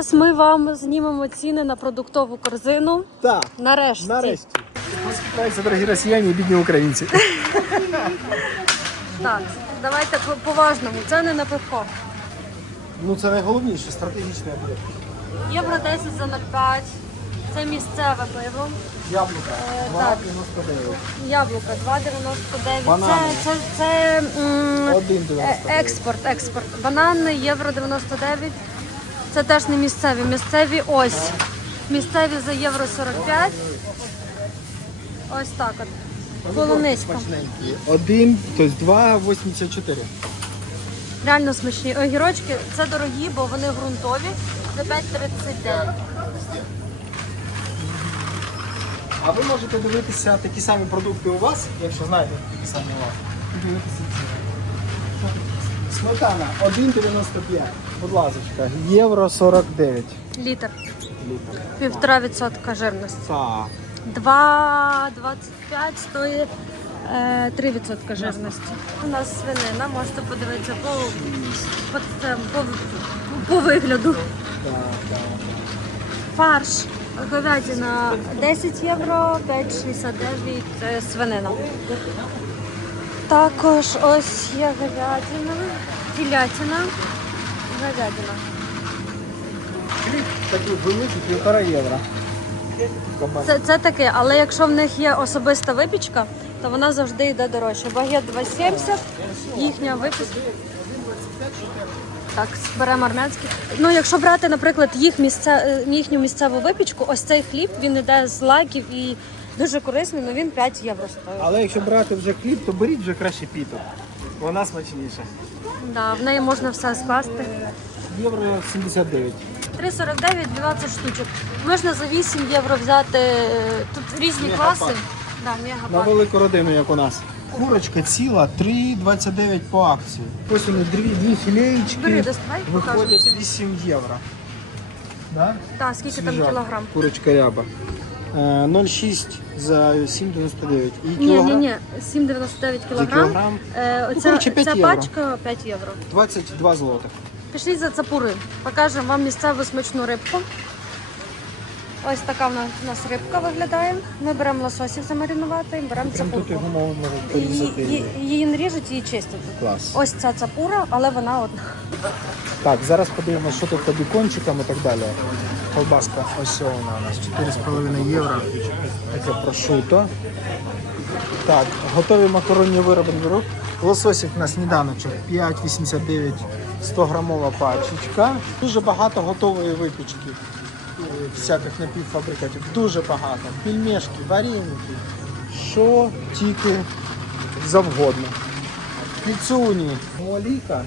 Зараз ми вам знімемо ціни на продуктову корзину. Так, Нарешті. нарешті. Спускаються, дорогі росіяни і бідні українці. Так, давайте по- по-важному. Це не на пивко. Ну це найголовніше, стратегічний об'єкт. Євро 10 за 0,5. Це місцеве пиво. Яблука Е, 2,99. Яблука 2,99. Банани. Це, це, це м, 1,99. е, експорт, експорт. Банани євро 99. Це теж не місцеві. Місцеві ось. Місцеві за євро 45. Ось так от. Полуничка. Один, тобто 2,84. Реально смачні. Огірочки це дорогі, бо вони ґрунтові. За 5,39. А ви можете дивитися такі самі продукти у вас, якщо знаєте такі самі у вас. Дивитися. Сметана 1,95. Будь ласка, євро 49 Літр. літр. Півтора відсотка жирності. Так. 2,25 стоїть е, 3% жирності. У нас свинина, можете подивитися по, по, це, по, по вигляду. Так, так. Фарш. Говядина 10 євро, 5,69 це свинина. Також ось є говядина, телятина, говядина. Хліб такий великий, півтора євро. Це, це таке, але якщо в них є особиста випічка, то вона завжди йде дорожче. Багет 2,70, їхня випічка. Так, беремо армянський. Ну, якщо брати, наприклад, їх місце, їхню місцеву випічку, ось цей хліб він йде з лайків і дуже корисний, але він 5 євро стоїть. Але якщо брати вже хліб, то беріть вже краще піту. Вона смачніша. Да, в неї можна все скласти. Євро 79. 3,49 12 штучок. Можна за 8 євро взяти е, тут різні Мегапак. класи. Да, На велику родину, як у нас. Курочка ціла 3,29 по акції. Ось вони дві, дві Бери, філеєчки доставай, покажу. виходять 8 євро. Да? Так, скільки там кілограм? Курочка ряба. Е, 0,6 за 7,99. І Ні, кілограм ні, ні, 7,99 кілограм. кілограм? Е, Ну, оця, коротше, 5 ця євро. пачка 5 євро. 22 злотих. Пішли за цапури. Покажемо вам місцеву смачну рибку. Ось така в нас, у нас рибка виглядає. Ми беремо лососів замаринувати, беремо Прям тут цапурку. його можна Її, порізати. її, її не ріжуть, її чистять. Клас. Ось ця цапура, але вона одна. Так, зараз подивимося, що тут по бікончикам і так далі. Колбаска ось у нас 4,5 євро. Таке прошуто. Так, готові макаронні вироби беру. Лососик на сніданочок 5,89 100 грамова пачечка. Дуже багато готової випічки. Всяких напівфабрикатів. Дуже багато. Пельмешки, вареники. Що тільки завгодно. Піцуні, олійка.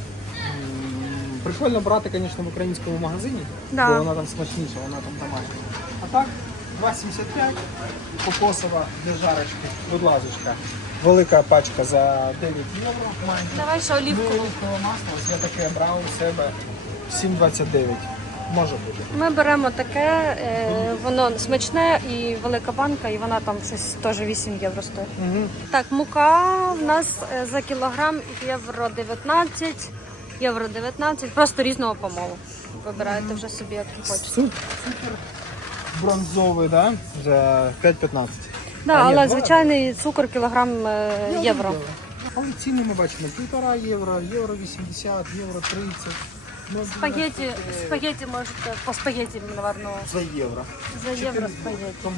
Прикольно брати, звісно, в українському магазині, Да. бо вона там смачніша, вона там домашня. А так, 2,75 кокосова для жарочки, будь ласка. Велика пачка за 9 євро майже. Давай ще Ну, олівку. оливкове масло, ось я таке брав у себе 7,29. Може бути. Ми беремо таке, е, воно смачне і велика банка, і вона там щось теж 8 євро стоїть. Угу. Так, мука в нас е, за кілограм євро 19, євро 19, просто різного помолу. Вибираєте вже собі, як хочете. Бронзовий, да? За 5,15. Да, А, ні, але два- звичайний цукор кілограм е, євро. Але ціни ми бачимо півтора євро, євро 80, євро 30. Ну, Спагеті, спагеті можете по спагеті, напевно, За євро. за євро спагеті. Тому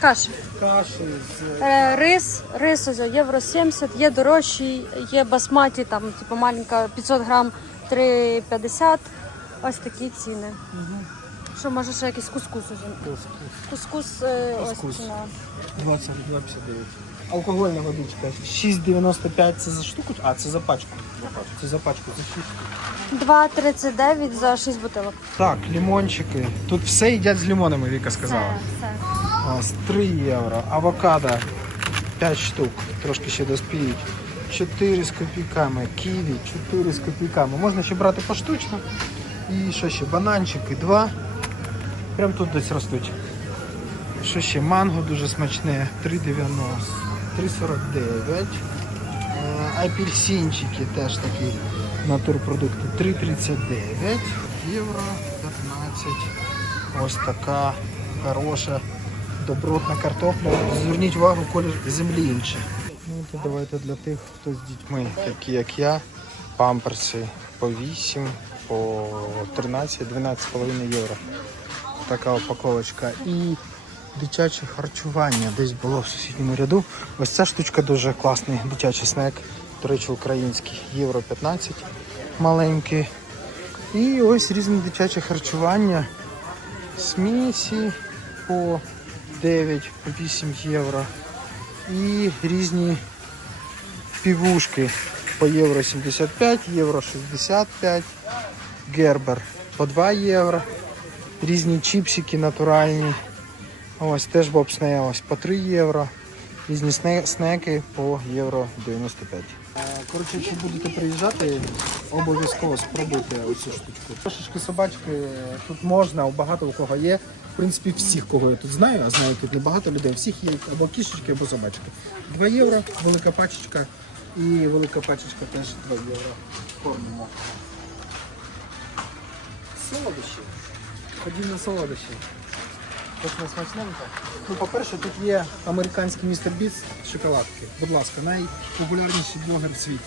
Каші. каші з Е, Рис, рис ось євро 70, є дорожчий, є басматі, там, типу, маленька 500 грам 3,50. Ось такі ціни. Що може ще якийсь кускус уже? Кускус, е, Кускус. ось ціна. 22,59. Алкогольна водичка 6,95 це за штуку? А, це за пачку. Це за пачку, це 6. 2,39 за 6 бутилок. Так, лимончики. Тут все їдять з лимонами, Віка сказала. Це все. Ось 3 євро. Авокадо 5 штук, трошки ще доспіють. 4 з копійками. Ківі 4 з копійками. Можна ще брати поштучно. І що ще? Бананчики 2. Прям тут десь ростуть. Що ще? Манго дуже смачне 3,90. 3,49. Е, Апельсинчики теж такі натурпродукти 3,39 євро 15 Ось така хороша, добротна картопля. Зверніть увагу, колір землі інший. Ну, то давайте для тих, хто з дітьми, такі як я, памперси по 8, по 13, 12,5 євро. Така упаковочка. І дитяче харчування десь було в сусідньому ряду. Ось ця штучка дуже класний дитячий снек. До речі, український. Євро 15 маленький. І ось різне дитяче харчування. Смісі по 9, по 8 євро. І різні півушки по євро 75, євро 65, гербер по 2 євро. Різні чіпсики натуральні. Ось теж бобснея ось по 3 євро. Різні снеки по євро 95. Коротше, якщо будете приїжджати, обов'язково спробуйте оцю штучку. Трошечки собачки тут можна, у багато у кого є. В принципі, всіх, кого я тут знаю, а знаю тут небагато людей, всіх є або кішечки, або собачки. 2 євро, велика пачечка і велика пачечка теж 2 євро. Кормимо. Солодощі. Ходім на солодощі. Точно смачненько. Ну, по-перше, тут є американський містер Біц шоколадки. Будь ласка, найпопулярніший блогер в світі.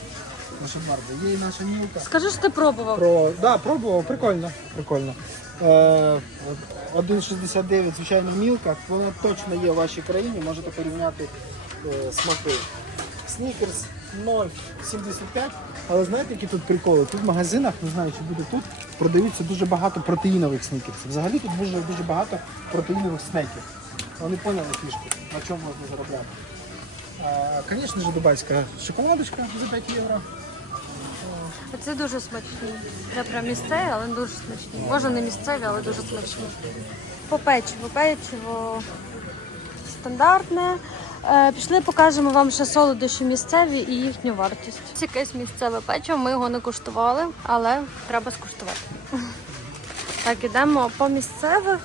Наша Барда. Є і наша мілка. Скажи, що ти пробував. Про... Да, пробував, прикольно. прикольно. Е, 1,69 звичайна мілка. Вона точно є в вашій країні, можете порівняти е, смаки. Снікерс 0,75. Але знаєте, які тут приколи? Тут в магазинах, не знаю, чи буде тут, продаються дуже багато протеїнових снікерсів. Взагалі тут дуже, дуже багато протеїнових снеків. Вони поняли фішку, на чому можна заробляти. Звісно ж, дубайська шоколадочка за 5 євро. Це дуже смачні. Це прям місцеві, але дуже смачні. Може не місцеві, але дуже смачні. По печиву. Печиво стандартне. Е, Пішли, покажемо вам ще солодощі місцеві і їхню вартість. Це якесь місцеве печиво, ми його не куштували, але треба скуштувати. Так, ідемо по місцевих.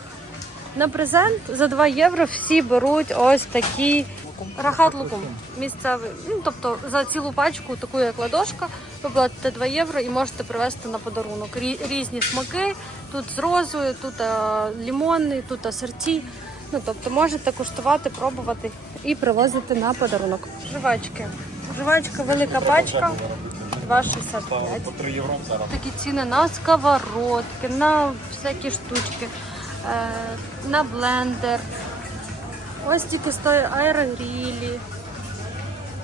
На презент за 2 євро всі беруть ось такі рахат лукум місцевий. Ну, тобто за цілу пачку, таку як ладошка, ви платите 2 євро і можете привезти на подарунок. Рі- Різні смаки. Тут з розою, тут а, лімонний, тут асорті. Ну, тобто можете куштувати, пробувати і привозити на подарунок. Жувачки. Жувачка велика пачка. 2,65. Такі ціни на сковородки, на всякі штучки, е, на блендер. Ось тільки стоять аерогрілі.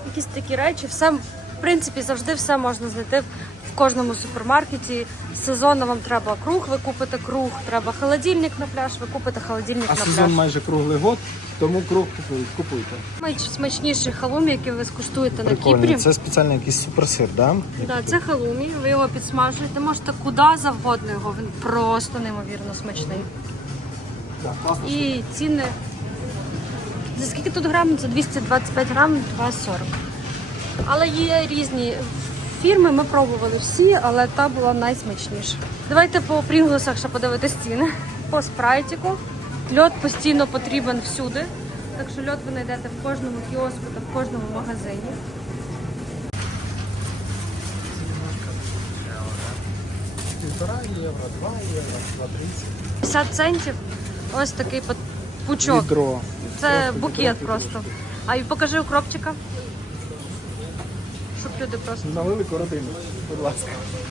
Якісь такі речі. Все, в принципі, завжди все можна знайти в кожному супермаркеті. Сезонно вам треба круг, ви купите круг, треба холодильник на пляж, ви купите холодильник А на сезон майже круглий год, тому круг купують. купуйте. Найсмачніший халумі, який ви скуштуєте на Кіпрі. Це спеціальний якийсь суперсир, да? Да, це халумі, ви його підсмажуєте, можете куди завгодно його, він просто неймовірно смачний. Так, класно. І ціни. За скільки тут грам? Це 225 грам, 2,40. Але є різні фірми, ми пробували всі, але та була найсмачніша. Давайте по Прінглсах ще подивитись ціни. По спрайтіку. Льод постійно потрібен всюди. Так що льод ви знайдете в кожному кіоску та в кожному магазині. Півтора євро, два євро, два тридцять. 50 центів. Ось такий пучок. Це букет просто. А і покажи укропчика. Люди просто. На велику родину, будь ласка.